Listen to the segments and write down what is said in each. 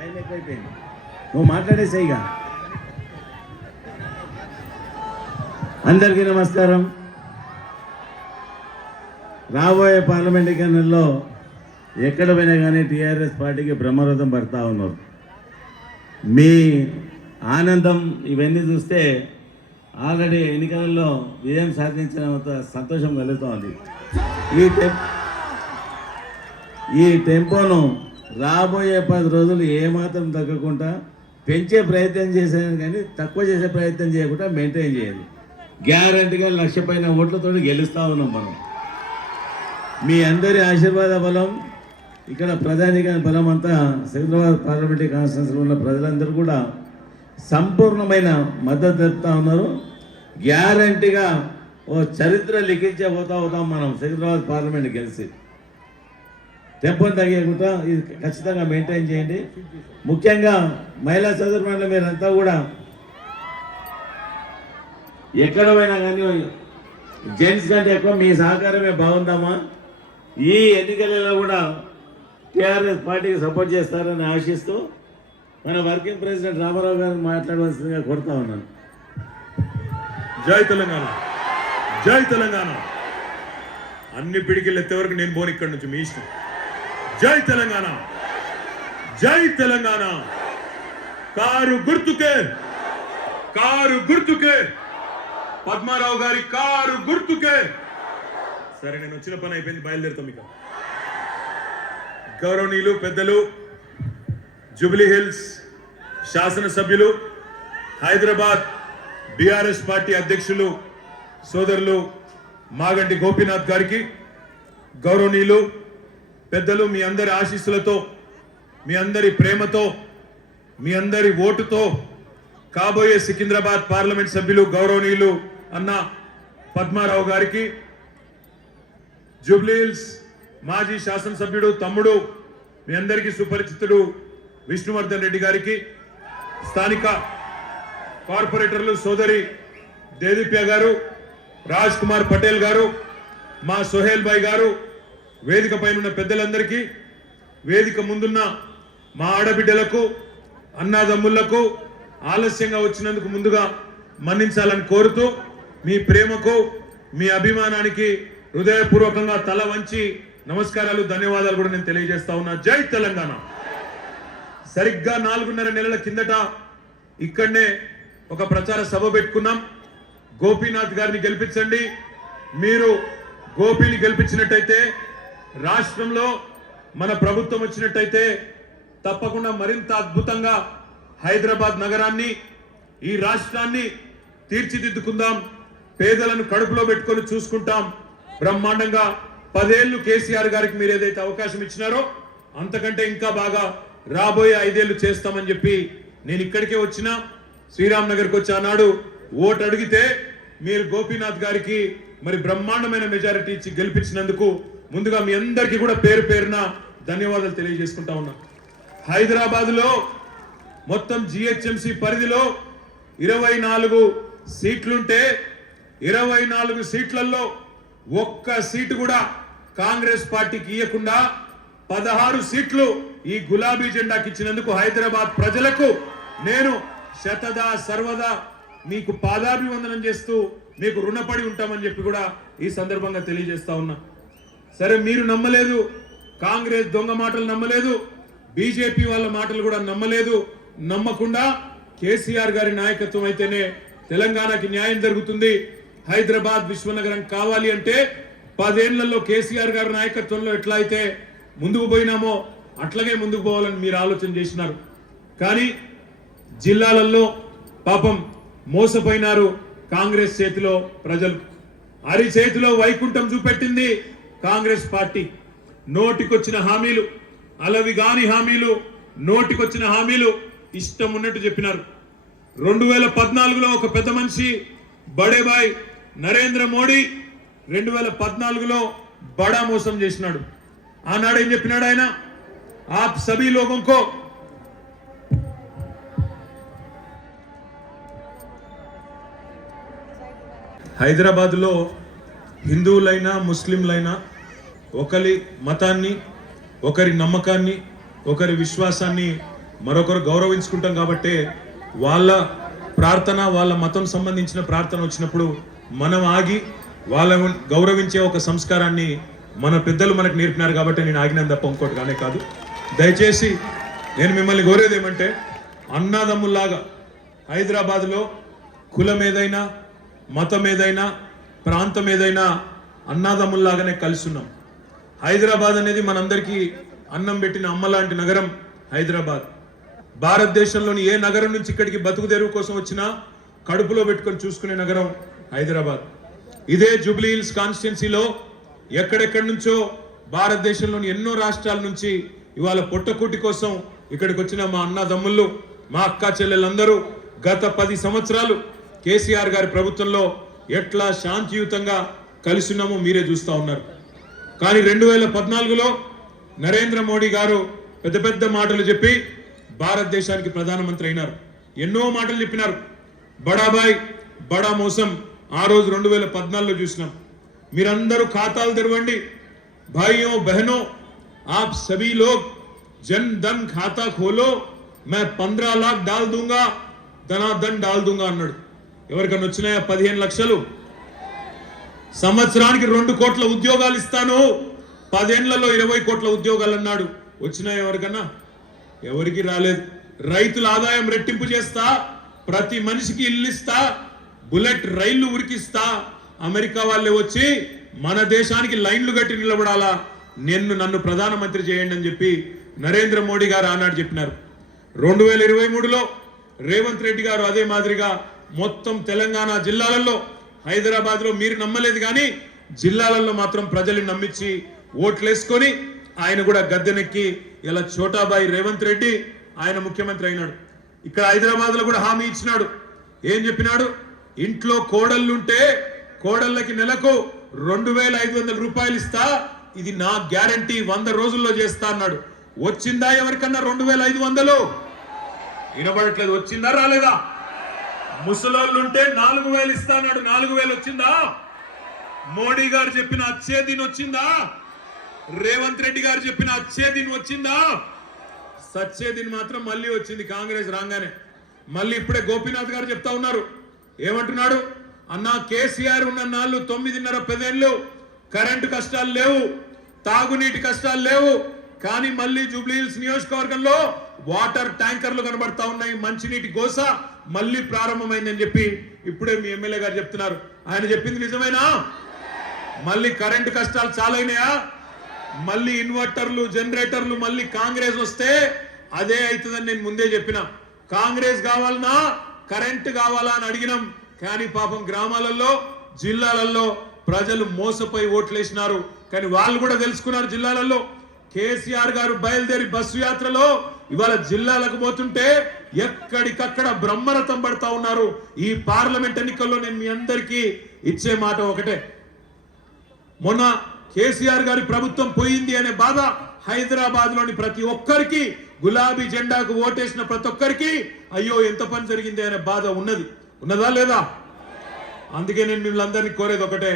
Time ఎక్కువైపోయింది, నువ్వు మాట్లాడేసేయిగా. అందరికీ నమస్కారం. రాబోయే పార్లమెంట్ ఎన్నికల్లో ఎక్కడ పోయినా కానీ టీఆర్ఎస్ పార్టీకి బ్రహ్మరథం పడతా ఉన్నారు. మీ ఆనందం ఇవన్నీ చూస్తే ఆల్రెడీ ఎన్నికలలో విజయం సాధించినంత సంతోషం కలుగుతోంది. ఈ టెంపోను రాబోయే 10 రోజులు ఏమాత్రం తగ్గకుండా పెంచే ప్రయత్నం చేశాను, కానీ తక్కువ చేసే ప్రయత్నం చేయకుండా మెయింటైన్ చేయాలి. గ్యారంటీగా 1,00,000 పైన ఓట్లతో గెలుస్తూ ఉన్నాం మనం. మీ అందరి ఆశీర్వాద బలం, ఇక్కడ ప్రధానిగా బలం అంతా సికింద్రాబాద్ పార్లమెంటరీ కాన్స్టిట్యూన్సీలో ఉన్న ప్రజలందరూ కూడా సంపూర్ణమైన మద్దతు తెలుపుతూ ఉన్నారు. గ్యారంటీగా ఓ చరిత్ర లిఖించబోతాం మనం సికింద్రాబాద్ పార్లమెంట్ గెలిచి. టెంపోని తగ్గకుండా ఇది ఖచ్చితంగా మెయింటైన్ చేయండి. ముఖ్యంగా మహిళా సోదరులు మీరంతా కూడా ఎక్కడ పోయినా కానీ జెంట్స్ కంటే ఎక్కువ మీ సహకారమే బాగుందామా. ఈ ఎన్నికలలో కూడా టీఆర్ఎస్ పార్టీకి సపోర్ట్ చేస్తారని ఆశిస్తూ మన వర్కింగ్ ప్రెసిడెంట్ రామారావు గారిని మాట్లాడవలసిందిగా కోరుతా ఉన్నాను. జై తెలంగాణ, జై తెలంగాణ. అన్ని పిడికిలు ఎత్తే వరకు నేను పోను ఇక్కడి నుంచి, మీ ఇష్టం. జై తెలంగాణ, జై తెలంగాణ. కారు గుర్తుకే, కారు గుర్తుకే, పద్మారావు గారి కారు గుర్తుకే. సరే, నేను వచ్చిన పని అయిపోయింది, బయలుదేరుతాం. ఇక గౌరవనీయులు పెద్దలు, జూబ్లీ హిల్స్ శాసనసభ్యులు, హైదరాబాద్ బీఆర్ఎస్ పార్టీ అధ్యక్షులు సోదరులు మాగంటి గోపీనాథ్ గారికి, గౌరవనీయులు పెద్దలు, మీ అందరి ఆశీస్సులతో, మీ అందరి ప్రేమతో, మీ అందరి ఓటుతో కాబోయే సికింద్రాబాద్ పార్లమెంట్ సభ్యులు గౌరవనీయులు అన్న పద్మారావు గారికి, జూబ్లీ హిల్స్ మాజీ శాసనసభ్యుడు తమ్ముడు, మీ అందరికీ సుపరిచితుడు విష్ణువర్ధన్ రెడ్డి గారికి, స్థానిక కార్పొరేటర్లు సోదరి దేదీప్య గారు, రాజ్ కుమార్ పటేల్ గారు, మా సోహేల్ భాయ్ గారు, వేదిక పైన ఉన్న పెద్దలందరికీ, వేదిక ముందున్న మా ఆడబిడ్డలకు, అన్నాదమ్ముళ్లకు ఆలస్యంగా వచ్చినందుకు ముందుగా మన్నించాలని కోరుతూ, మీ ప్రేమకు, మీ అభిమానానికి హృదయపూర్వకంగా తల వంచి నమస్కారాలు, ధన్యవాదాలు కూడా నేను తెలియజేస్తా ఉన్నా. జై తెలంగాణ. సరిగ్గా 4.5 నెలల కిందట ఇక్కడనే ఒక ప్రచార సభ పెట్టుకున్నాం. గోపీనాథ్ గారిని గెలిపించండి, మీరు గోపీని గెలిపించినట్టయితే రాష్ట్రంలో మన ప్రభుత్వం వచ్చినట్టయితే తప్పకుండా మరింత అద్భుతంగా హైదరాబాద్ నగరాన్ని, ఈ రాష్ట్రాన్ని తీర్చిదిద్దుకుందాం, పేదలను కడుపులో పెట్టుకొని చూసుకుంటాం బ్రహ్మాండంగా. 10 ఏళ్లు కేసీఆర్ గారికి మీరు ఏదైతే అవకాశం ఇచ్చినారో అంతకంటే ఇంకా బాగా రాబోయే 5 ఏళ్లు చేస్తామని చెప్పి నేను ఇక్కడికే వచ్చినా, శ్రీరామ్ నగర్కి వచ్చి ఆనాడు ఓటు అడిగితే మీరు గోపీనాథ్ గారికి మరి బ్రహ్మాండమైన మెజారిటీ ఇచ్చి గెలిపించినందుకు ముందుగా మీ అందరికీ కూడా పేరు పేరున ధన్యవాదాలు తెలియజేసుకుంటా ఉన్నా. హైదరాబాద్ లో మొత్తం జిహెచ్ఎంసీ పరిధిలో 24 సీట్లుంటే 24 సీట్లలో ఒక్క సీటు కూడా కాంగ్రెస్ పార్టీకి ఇవ్వకుండా 16 సీట్లు ఈ గులాబీ జెండాకి ఇచ్చినందుకు హైదరాబాద్ ప్రజలకు నేను శతదా సర్వదా మీకు పాదాభివందనం చేస్తూ మీకు రుణపడి ఉంటామని చెప్పి కూడా ఈ సందర్భంగా తెలియజేస్తా ఉన్నా. సరే, మీరు నమ్మలేదు, కాంగ్రెస్ దొంగ మాటలు నమ్మలేదు, బీజేపీ వాళ్ళ మాటలు కూడా నమ్మలేదు. నమ్మకుండా కేసీఆర్ గారి నాయకత్వం అయితేనే తెలంగాణకి న్యాయం జరుగుతుంది, హైదరాబాద్ విశ్వనగరం కావాలి అంటే 10 ఏళ్లలో కేసీఆర్ గారి నాయకత్వంలో ఎట్లా అయితే ముందుకు పోయినామో అట్లాగే ముందుకు పోవాలని మీరు ఆలోచన చేసినారు. కానీ జిల్లాలలో పాపం మోసపోయినారు కాంగ్రెస్ చేతిలో ప్రజలు. అరి చేతిలో వైకుంఠం చూపెట్టింది కాంగ్రెస్ పార్టీ. నోటికొచ్చిన హామీలు, అలవిగాని హామీలు, నోటికొచ్చిన హామీలు ఇష్టం ఉన్నట్టు చెప్పినారు. 2014లో ఒక పెద్ద మనిషి బడేబాయ్ నరేంద్ర మోడీ 2014లో బడా మోసం చేసినాడు. ఆనాడు ఏం చెప్పినాడు ఆయన? ఆప్ సభీ లోగోంకో హైదరాబాద్లో హిందువులైనా ముస్లింలైనా ఒకరి మతాన్ని, ఒకరి నమ్మకాన్ని, ఒకరి విశ్వాసాన్ని మరొకరు గౌరవించుకుంటాం కాబట్టి వాళ్ళ ప్రార్థన వాళ్ళ మతం సంబంధించిన ప్రార్థన వచ్చినప్పుడు మనం ఆగి వాళ్ళను గౌరవించే ఒక సంస్కారాన్ని మన పెద్దలు మనకు నేర్పినారు కాబట్టి నేను ఆగినాను తప్ప ఇంకోటి కానే కాదు. దయచేసి నేను మిమ్మల్ని కోరేది ఏమంటే అన్నాదమ్ముల్లాగా హైదరాబాద్లో కులం ఏదైనా మతం ఏదైనా ప్రాంతం ఏదైనా అన్నాదమ్ముల్లాగానే కలిసి ఉన్నాం. హైదరాబాద్ అనేది మనందరికీ అన్నం పెట్టిన అమ్మ లాంటి నగరం హైదరాబాద్. భారతదేశంలోని ఏ నగరం నుంచి ఇక్కడికి బతుకు తెరువు కోసం వచ్చినా కడుపులో పెట్టుకొని చూసుకునే నగరం హైదరాబాద్. ఇదే జూబ్లీ హిల్స్ కాన్స్టిట్యున్సీలో ఎక్కడెక్కడి నుంచో భారతదేశంలోని ఎన్నో రాష్ట్రాల నుంచి ఇవాళ పొట్టకూటి కోసం ఇక్కడికి వచ్చిన మా అన్నదమ్ముళ్ళు మా అక్క చెల్లెలందరూ గత 10 సంవత్సరాలు కేసీఆర్ గారి ప్రభుత్వంలో ఎట్లా శాంతియుతంగా కలిసి ఉన్నామో మీరే చూస్తూ ఉన్నారు. కానీ 2014లో నరేంద్ర మోడీ గారు పెద్ద పెద్ద మాటలు చెప్పి భారతదేశానికి ప్రధానమంత్రి అయినారు. ఎన్నో మాటలు చెప్పినారు. బడాబాయ్ బడా మోసం ఆ రోజు 2014లో చూసినాం. మీరందరూ ఖాతాలు తెరవండి, భాइयों बहनों आप सभी लोग जन धन खाता खोलो, मैं 15 लाख डाल दूंगा, ధనాధన్ డాల్ दूंगा అన్నాడు. ఎవరికన్నా వచ్చినాయా 15 లక్షలు? సంవత్సరానికి 2 కోట్ల ఉద్యోగాలు ఇస్తాను, 10 ఏళ్లలో 20 కోట్ల ఉద్యోగాలు అన్నాడు. వచ్చినాయా ఎవరికన్నా? ఎవరికి రాలేదు. రైతుల ఆదాయం రెట్టింపు చేస్తా, ప్రతి మనిషికి ఇల్లు ఇస్తా, బుల్లెట్ రైళ్లు ఉరికిస్తా, అమెరికా వాళ్ళే వచ్చి మన దేశానికి లైన్లు కట్టి నిలబడాలా, నన్ను ప్రధానమంత్రి చేయండి అని చెప్పి నరేంద్ర మోడీ గారు ఆనాడు చెప్పినారు. 2023లో రేవంత్ రెడ్డి గారు అదే మాదిరిగా మొత్తం తెలంగాణ జిల్లాలలో, హైదరాబాద్లో మీరు నమ్మలేదు కానీ జిల్లాలలో మాత్రం ప్రజల్ని నమ్మించి ఓట్లేసుకొని ఆయన కూడా గద్దెనెక్కి ఇలా చోటాబాయి రేవంత్ రెడ్డి ఆయన ముఖ్యమంత్రి అయినాడు. ఇక్కడ హైదరాబాద్లో కూడా హామీ ఇచ్చినాడు. ఏం చెప్పినాడు? ఇంట్లో కోడళ్ళుంటే కోడళ్ళకి నెలకు 2500 రూపాయలు ఇస్తా, ఇది నా గ్యారంటీ, 100 రోజుల్లో చేస్తా అన్నాడు. వచ్చిందా ఎవరికన్నా 2500? వినబడట్లేదు. వచ్చిందా రాలేదా? ముసలోళ్ళుంటే 4000 ఇస్తా అన్నాడు. 4000 వచ్చిందా? మోడీ గారు చెప్పిన అచ్చే దిన్ వచ్చిందా? రేవంత్ రెడ్డి గారు చెప్పిన అచ్చే దిన్ వచ్చిందా? సచ్చే దిన్ మాత్రం మళ్ళీ వచ్చింది కాంగ్రెస్ రాగానే. మళ్ళీ ఇప్పుడే గోపీనాథ్ గారు చెప్తా ఉన్నారు. ఏమంటున్నాడు? అన్నా కేసీఆర్ ఉన్న నాళ్ళు 9.5-10 ఏళ్ళు కరెంటు కష్టాలు లేవు, తాగునీటి కష్టాలు లేవు, కానీ మళ్ళీ జూబ్లీ హిల్స్ నియోజకవర్గంలో వాటర్ ట్యాంకర్లు కనబడతా ఉన్నాయి, మంచినీటి గోస మళ్ళీ ప్రారంభమైందని చెప్పి ఇప్పుడే మీ ఎమ్మెల్యే గారు చెప్తున్నారు. ఆయన చెప్పింది నిజమేనా? మళ్ళీ కరెంటు కష్టాలు చాలైనాయా? మళ్ళీ ఇన్వర్టర్లు జనరేటర్లు మళ్ళీ కాంగ్రెస్ వస్తే అదే అవుతుందని నేను ముందే చెప్పిన. కాంగ్రెస్ కావాలన్నా కరెంటు కావాలా అని అడిగినాం. కానీ పాపం గ్రామాలలో జిల్లాలలో ప్రజలు మోసపోయి ఓట్లేసినారు. కానీ వాళ్ళు కూడా తెలుసుకున్నారు. జిల్లాలలో కేసీఆర్ గారు బయలుదేరి బస్సు యాత్రలో ఇవాళ జిల్లాలకు పోతుంటే ఎక్కడికక్కడ బ్రహ్మరథం పడతా ఉన్నారు. ఈ పార్లమెంట్ ఎన్నికల్లో నేను మీ అందరికీ ఇచ్చే మాట ఒకటే, మొన్న కేసీఆర్ గారి ప్రభుత్వం పోయింది అనే బాధ హైదరాబాద్ లోని ప్రతి ఒక్కరికి, గులాబీ జెండాకు ఓటేసిన ప్రతి ఒక్కరికి అయ్యో ఎంత పని జరిగింది అనే బాధ ఉన్నదా లేదా? అందుకే నేను మిమ్మల్ని అందరినీ కోరేది ఒకటే,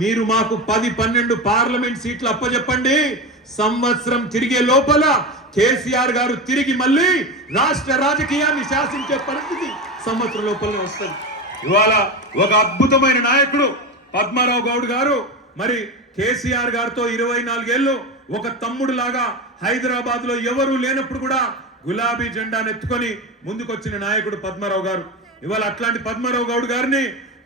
మీరు మాకు 10-12 పార్లమెంట్ సీట్లు అప్పచెప్పండి. సంవత్సరం తిరిగే లోపల కేసీఆర్ గారు తిరిగి మళ్ళీ రాష్ట్ర రాజకీయాన్ని శాసించే పరిస్థితి సంవత్సరం లోపలనే వస్తుంది. ఇవాళ ఒక అద్భుతమైన నాయకుడు పద్మారావు గౌడ్ గారు మరి కేసీఆర్ గారితో 24 ఏళ్ళు ఒక తమ్ముడు లాగా హైదరాబాద్ లో ఎవరు లేనప్పుడు కూడా గులాబీ జెండాను ఎత్తుకొని ముందుకొచ్చిన నాయకుడు పద్మారావు గారు. ఇవాళ అట్లాంటి పద్మారావు గౌడ్ గారిని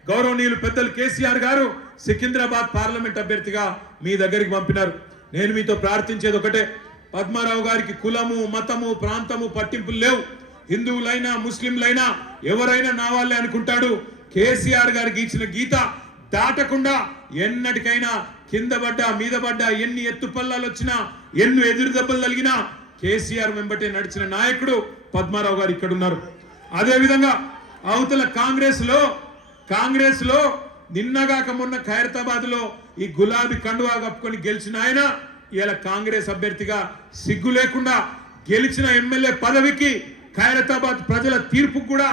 గౌరవనీయులు పెద్దలు కేసీఆర్ గారు సికింద్రాబాద్ పార్లమెంట్ అభ్యర్థిగా మీ దగ్గరికి పంపినారు. నేను మీతో ప్రార్థించేది ఒకటే, పద్మారావు గారికి కులము మతము ప్రాంతము పట్టింపులు లేవు. హిందువులైనా ముస్లింలైనా ఎవరైనా నా వాళ్ళే అనుకుంటాడు. కేసీఆర్ గారికి ఇచ్చిన గీత దాటకుండా ఎన్నటికైనా కింద పడ్డా మీద పడ్డా, ఎన్ని ఎత్తు పల్లాలు వచ్చినా, ఎన్ని ఎదురు దెబ్బలు తగిలినా కేసీఆర్ వెంబటే నడిచిన నాయకుడు పద్మారావు గారు ఇక్కడ ఉన్నారు. అదే విధంగా అవతల కాంగ్రెస్ లో నిన్నగాక మొన్న ఖైరతాబాద్ లో ఈ గులాబీ కండువా కప్పుకొని గెలిచిన ఆయన ఇలా కాంగ్రెస్ అభ్యర్థిగా సిగ్గు లేకుండా గెలిచిన ఎమ్మెల్యే పదవికి ఖైరతాబాద్ ప్రజల తీర్పు కూడా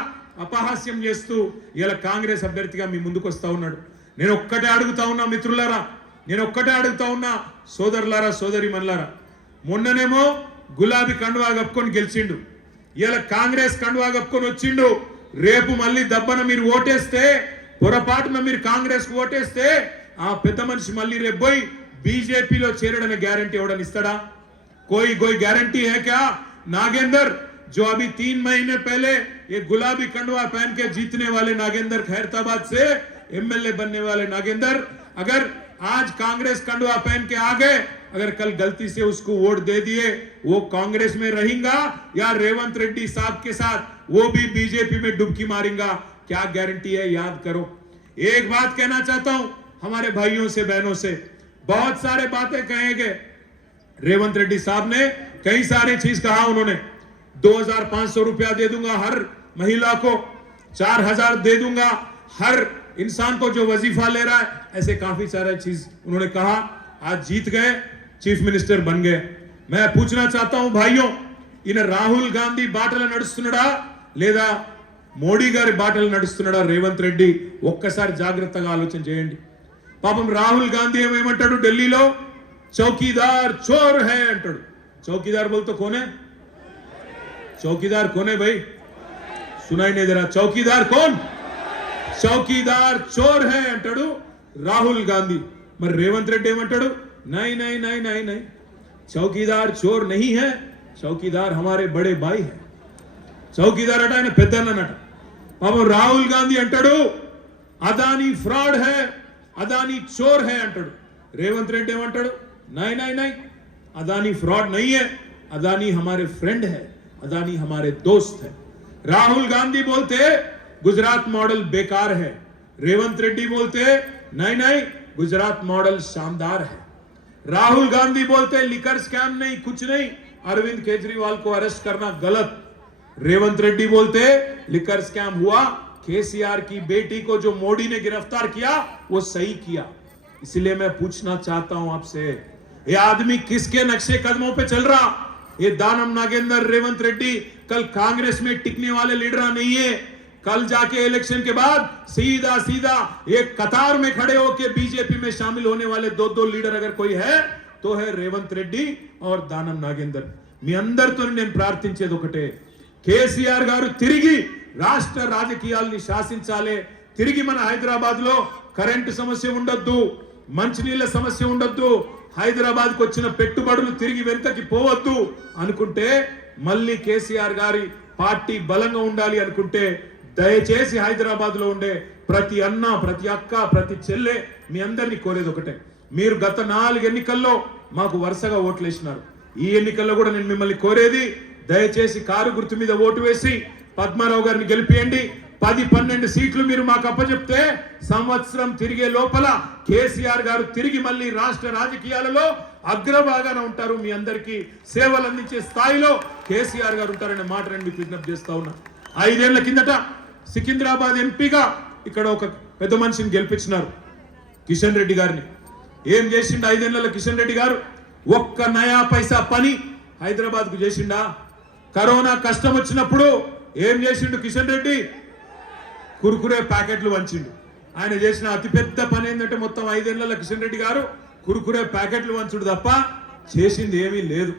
అపహాస్యం చేస్తూ ఇలా కాంగ్రెస్ అభ్యర్థిగా మీ ముందుకు వస్తా ఉన్నాడు. నేను ఒక్కటే అడుగుతా ఉన్నా మిత్రులారా, నేను ఒక్కటే అడుగుతా ఉన్నా సోదరులారా సోదరి మనులారా, మొన్ననేమో గులాబీ కండువా కప్పుకొని గెలిచిండు, ఇలా కాంగ్రెస్ కండువా కప్పుకొని వచ్చిండు. రేపు మళ్ళీ దబ్బన మీరు ఓటేస్తే, పొరపాటున మీరు కాంగ్రెస్ కు ఓటేస్తే ఆ పెద్ద మనిషి మళ్ళీ రేపు పోయి బీజేపీలో చేరడనే గ్యారంటీ ఎవడని ఇస్తాడా? कोई गारंटी है क्या? नागेंद्र जो अभी 3 महीने पहले ये गुलाबी कंडवा पहन के जीतने वाले नागेंद्र, खैरताबाद से एमएलए बनने वाले नागेंद्र, अगर आज कांग्रेस कंडवा पहन के आ गए, अगर कल गलती से उसको वोट दे दिए, वो कांग्रेस में रहेगा या रेवंत रेड्डी साहब के साथ वो भी बीजेपी में डुबकी मारेगा? क्या गारंटी है? याद करो। एक बात कहना चाहता हूं हमारे भाइयों से, बहनों से, बहुत सारे बातें कहेंगे। रेवंत रेड्डी साहब ने कई सारे चीज कहा। उन्होंने 2500 रुपया दे दूंगा हर महिला को, 4000 दे दूंगा हर इंसान को जो वजीफा ले रहा है, ऐसे काफी सारे चीज उन्होंने कहा। आज जीत गए, चीफ मिनिस्टर बन गए। मैं पूछना चाहता हूं भाइयों, इन राहुल गांधी బాటలు నడుస్తున్నాడా లేదా మోడీ గారి బాటలు నడుస్తున్నాడా రేవంత్ రెడ్డి? ఒక్కసారి జాగ్రత్తగా ఆలోచన చేయండి. పాపం రాహుల్ గాంధీ ఏమంటాడు ఢిల్లీలో? चौकीदार चोर है अंटाడు. चौकीदार बोल तो कौन है? चौकीदार कौन है भाई? सुनाई नहीं दे रहा। चौकीदार कौन? चौकीदार चोर है अंटाడు राहुल गांधी। మరి రేవంత్ రెడ్డి ఏమంటాడు? नहीं नहीं नहीं नहीं नहीं, चौकीदार चोर नहीं है, चौकीदार हमारे बड़े भाई है। चौकीदार अटा ఆయన పెద్దన్నట. పాపం రాహుల్ గాంధీ అంటాడు అదానీ ఫ్రాడ్ है, అదానీ चोर है అంటాడు. రేవంత్ రెడ్డి ఏమంటాడు? नहीं नहीं नहीं, अदानी फ्रॉड नहीं है, अदानी हमारे फ्रेंड है, अदानी हमारे दोस्त है। राहुल गांधी बोलते गुजरात मॉडल बेकार है, रेवंत रेड्डी बोलते नहीं नहीं गुजरात मॉडल शानदार है। राहुल गांधी बोलते लिकर स्कैम नहीं, कुछ नहीं, अरविंद केजरीवाल को अरेस्ट करना गलत। रेवंत रेड्डी बोलते लिकर स्कैम हुआ, केसीआर की बेटी को जो मोदी ने गिरफ्तार किया वो सही किया। इसलिए मैं पूछना चाहता हूं आपसे, ये आदमी किसके नक्शे कदमों पे चल रहा? ये दानम नागेंद्र, रेवंत रेड्डी कल कांग्रेस में टिकने वाले लीडर नहीं है। कल जाके इलेक्शन के बाद सीधा सीधा एक कतार में खड़े होकर बीजेपी में शामिल होने वाले दो लीडर अगर कोई है तो है रेवंत रेड्डी और दानम नागेंद्र। మీ అందరితో నేను ప్రార్థించేది ఒకటే, కేసీఆర్ గారు తిరిగి రాష్ట్ర రాజకీయాల్ని శాసించాలి. తిరిగి మన హైదరాబాద్ లో కరెంటు సమస్య ఉండొద్దు, మంచినీళ్ళ సమస్య ఉండొద్దు, హైదరాబాద్ కు వచ్చిన పెట్టుబడులు తిరిగి వెనుకకి పోవద్దు అనుకుంటే, మళ్ళీ కేసీఆర్ గారి పార్టీ బలంగా ఉండాలి అనుకుంటే, దయచేసి హైదరాబాద్ లో ఉండే ప్రతి అన్న, ప్రతి అక్క, ప్రతి చెల్లె మీ అందరినీ కోరేది ఒకటే, మీరు గత 4 ఎన్నికల్లో మాకు వరుసగా ఓట్లేసినారు. ఈ ఎన్నికల్లో కూడా నేను మిమ్మల్ని కోరేది, దయచేసి కారు గుర్తు మీద ఓటు వేసి పద్మారావు గారిని గెలిపియండి. 10-12 సీట్లు మీరు మాకు అప్పచెప్తే సంవత్సరం తిరిగే లోపల కేసీఆర్ గారు తిరిగి మళ్ళీ రాష్ట్ర రాజకీయాలలో అగ్రభాగాన ఉంటారు. మీ అందరికీ సేవలు అందించే స్థాయిలో కేసీఆర్ గారు ఉంటారనే మాట నేను మీకు విజ్ఞప్తి చేస్తా ఉన్నా. 5 ఏళ్ల కిందట సికింద్రాబాద్ ఎంపీగా ఇక్కడ ఒక పెద్ద మనిషిని గెలిపించినారు, కిషన్ రెడ్డి గారిని. ఏం చేసిండు 5 ఏళ్లలో కిషన్ రెడ్డి గారు? ఒక్క నయా పైసా పని హైదరాబాద్ కు చేసిండా? కరోనా కష్టం వచ్చినప్పుడు ఏం చేసిండు కిషన్ రెడ్డి? కురుకురే ప్యాకెట్లు వంచిండు. ఆయన చేసిన అతిపెద్ద పని ఏంటంటే మొత్తం 5 ఏళ్లలో కిషన్ రెడ్డి గారు కురుకురే ప్యాకెట్లు వంచుడు తప్ప చేసింది ఏమీ లేదు.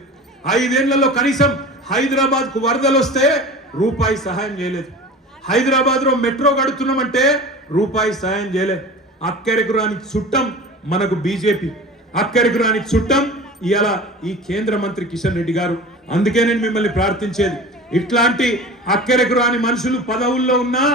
5 ఏళ్లలో కనీసం హైదరాబాద్ కు వరదలు వస్తే రూపాయి సహాయం చేయలేదు. హైదరాబాద్ లో మెట్రో కడుతున్నామంటే రూపాయి సహాయం చేయలేదు. అక్కడికి రాని చుట్టం మనకు బీజేపీ, అక్కడికి రాని చుట్టం ఇవాళ ఈ కేంద్ర మంత్రి కిషన్ రెడ్డి గారు. అందుకే నేను మిమ్మల్ని ప్రార్థించేది, ఇట్లాంటి అక్కడికి రాని మనుషులు పదవుల్లో ఉన్నా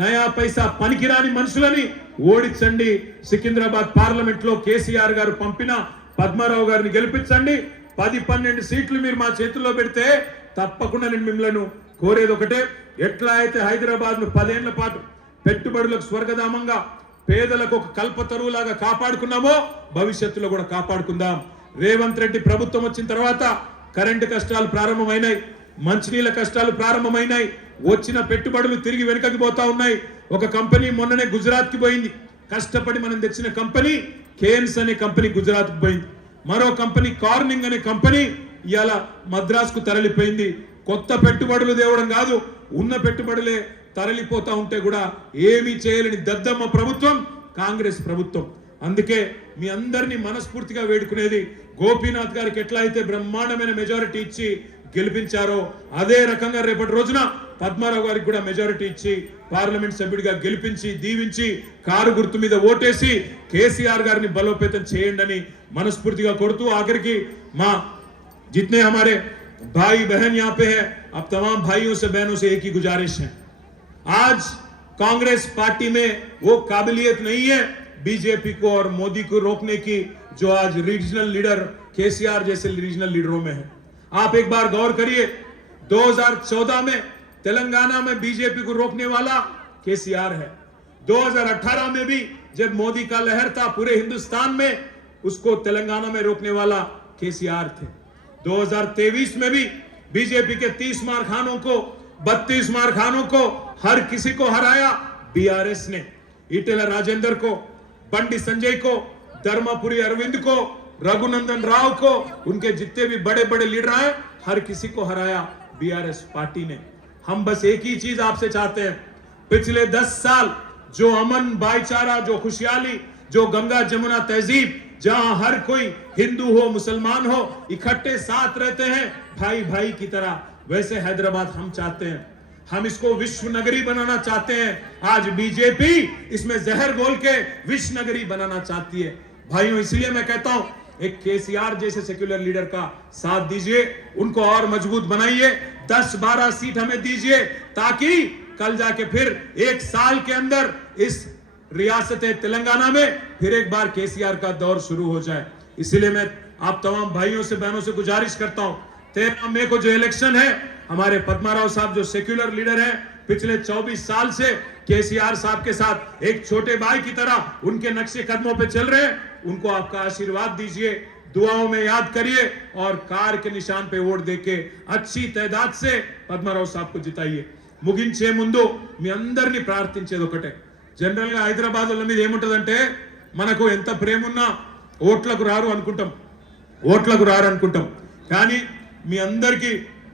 నయా పైసా పనికిరాని మనుషులని ఓడించండి. సికింద్రాబాద్ పార్లమెంట్ లో కేసీఆర్ గారు పంపిన పద్మారావు గారిని గెలిపించండి. 10-12 సీట్లు మీరు మా చేతుల్లో పెడితే తప్పకుండా నేను మిమ్మల్ని కోరేది ఒకటే, ఎట్లా అయితే హైదరాబాద్ ను 10 ఏళ్ల పాటు పెట్టుబడులకు స్వర్గధామంగా, పేదలకు ఒక కల్పతరువులాగా కాపాడుకున్నామో భవిష్యత్తులో కూడా కాపాడుకుందాం. రేవంత్ రెడ్డి ప్రభుత్వం వచ్చిన తర్వాత కరెంటు కష్టాలు ప్రారంభమైనాయి, మంచినీళ్ళ కష్టాలు ప్రారంభమైనాయి, వచ్చిన పెట్టుబడులు తిరిగి వెనుకకి పోతా ఉన్నాయి. ఒక కంపెనీ మొన్ననే గుజరాత్ కి పోయింది, కష్టపడి మనం తెచ్చిన కంపెనీ కేన్స్ అనే కంపెనీ గుజరాత్ కు పోయింది. మరో కంపెనీ కార్నింగ్ అనే కంపెనీ ఇవాళ మద్రాస్ కు తరలిపోయింది. కొత్త పెట్టుబడులు తేవడం కాదు, ఉన్న పెట్టుబడులే తరలిపోతా ఉంటే కూడా ఏమీ చేయలేని దద్దమ్మ ప్రభుత్వం కాంగ్రెస్ ప్రభుత్వం. అందుకే మీ అందరినీ మనస్ఫూర్తిగా వేడుకునేది, గోపీనాథ్ గారికి ఎట్లా అయితే బ్రహ్మాండమైన మెజారిటీ ఇచ్చి గెలిపించారో అదే రకంగా రేపటి రోజున పద్మారావు గారికి కూడా మెజారిటీ ఇచ్చి పార్లమెంట్ సభ్యుడిగా గెలిపించి దీవించి కారు గుర్తు మీద ఓటేసి కేసీఆర్ గారిని బలోపేతం చేయండి అని మనస్ఫూర్తిగా కొడుతూ ఆఖరికి మా जितने हमारे भाई बहन यहाँ पे है अब तमाम भाइयों से बहनों से एक ही गुजारिश है, आज कांग्रेस पार्टी में वो काबिलियत नहीं है बीजेपी को और मोदी को रोकने की जो आज रीजनल लीडर केसीआर जैसे रीजनल लीडरों में है। आप एक बार गौर करिए, 2014 में तेलंगाना में बीजेपी को रोकने वाला केसीआर है, 2018 में भी जब मोदी का लहर था पूरे हिंदुस्तान में उसको तेलंगाना में रोकने वाला केसीआर थे। 2023 में भी बीजेपी के 30 मारखानों को 32 मारखानों को हर किसी को हराया बीआरएस ने। ईटेला राजेंद्र को, बंडी संजय को, धर्मपुरी अरविंद को, रघुनंदन राव को, उनके जितने भी बड़े बड़े लीडर हैं हर किसी को हराया बीआरएस पार्टी ने। हम बस एक ही चीज आपसे चाहते हैं, पिछले 10 साल जो अमन भाईचारा, जो खुशहाली, जो गंगा जमुना तहजीब, जहां हर कोई हिंदू हो मुसलमान हो इकट्ठे साथ रहते हैं भाई भाई की तरह, वैसे हैदराबाद हम चाहते हैं। हम इसको विश्व नगरी बनाना चाहते हैं। आज बीजेपी इसमें जहर घोल के विश्व नगरी बनाना चाहती है। भाइयों, इसलिए मैं कहता हूं एक केसीआर जैसे सेक्युलर लीडर का साथ दीजिए, उनको और मजबूत बनाइए, 10-12 सीट हमें दीजिए ताकि कल जाके फिर 1 साल के अंदर इस रियासत तेलंगाना में फिर एक बार केसीआर का दौर शुरू हो जाए। इसीलिए मैं आप तमाम भाइयों से बहनों से गुजारिश करता हूं, 13 मई को जो इलेक्शन है, हमारे पद्माराव साहब जो सेक्युलर लीडर हैं पिछले 24 साल से केसीआर साहब के साथ एक छोटे भाई की तरह उनके नक्शे कदमों पे चल रहे हैं, उनको आपका आशीर्वाद दीजिए, दुआओं में याद करिए और कार के निशान पे वोट देके अच्छी तादाद से पद्माराव साहब को जिताइए। ముగించే ముందు మీ అందరినీ ప్రార్థించేది ఒకటే, జనరల్ గా హైదరాబాద్ వాళ్ళ మీద ఏముంటదంటే మనకు ఎంత ప్రేమ ఉన్నా ఓట్లకు రారు అనుకుంటాం, కానీ మీ అందరికీ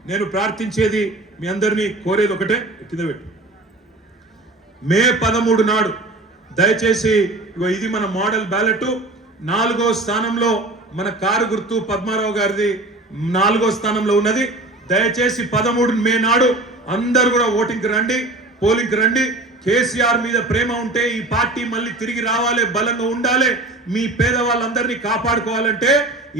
నేను ప్రార్థించేది, మీ అందరినీ కోరేది ఒకటే, కింద పెట్టి మే 13 నాడు దయచేసి ఇది మన మోడల్ బ్యాలెట్ 4వ స్థానంలో మన కారు గుర్తు పద్మారావు గారిది 4వ స్థానంలో ఉన్నది। దయచేసి 13 మే నాడు అందరూ కూడా ఓటింగ్ రండి, పోలింగ్ రండి। కేసీఆర్ మీద ప్రేమ ఉంటే ఈ పార్టీ మళ్ళీ తిరిగి రావాలి, బలంగా ఉండాలి, మీ పేదవాళ్ళందరినీ కాపాడుకోవాలంటే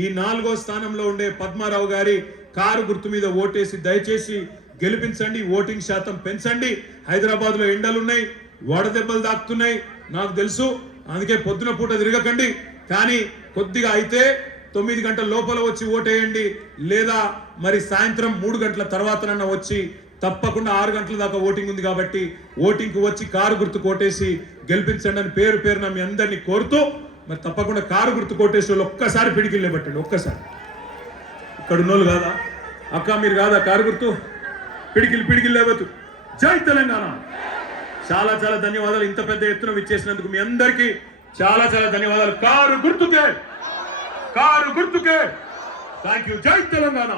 ఈ 4వ స్థానంలో ఉండే పద్మారావు గారి కారు గుర్తు మీద ఓటేసి దయచేసి గెలిపించండి, ఓటింగ్ శాతం పెంచండి। హైదరాబాద్ లో ఎండలున్నాయి, వడదెబ్బలు దాక్కుతున్నాయి నాకు తెలుసు, అందుకే పొద్దున పూట తిరగకండి, కానీ కొద్దిగా అయితే 9 గంటల లోపల వచ్చి ఓటేయండి, లేదా మరి సాయంత్రం 3 గంటల తర్వాతనన్నా వచ్చి, తప్పకుండా 6 గంటల దాకా ఓటింగ్ ఉంది కాబట్టి ఓటింగ్ కు వచ్చి కారు గుర్తు కోటేసి గెలిపించండి అని పేరున మీ అందరినీ కోరుతూ, మరి తప్పకుండా కారు గుర్తు కోటేసి వాళ్ళు ఒక్కసారి పిడికిలు లేబట్టండి, ఒక్కసారి ఇక్కడ ఉన్నోళ్ళు కాదా అక్క, మీరు కాదా కారు గుర్తు, పిడికిలు లేవద్దు। జై తెలంగాణ। చాలా చాలా ధన్యవాదాలు, ఇంత పెద్ద ఎత్తున విచ్చేసినందుకు మీ అందరికీ చాలా చాలా ధన్యవాదాలు। కారు గుర్తుకే థ్యాంక్ యూ। జై తెలంగాణ।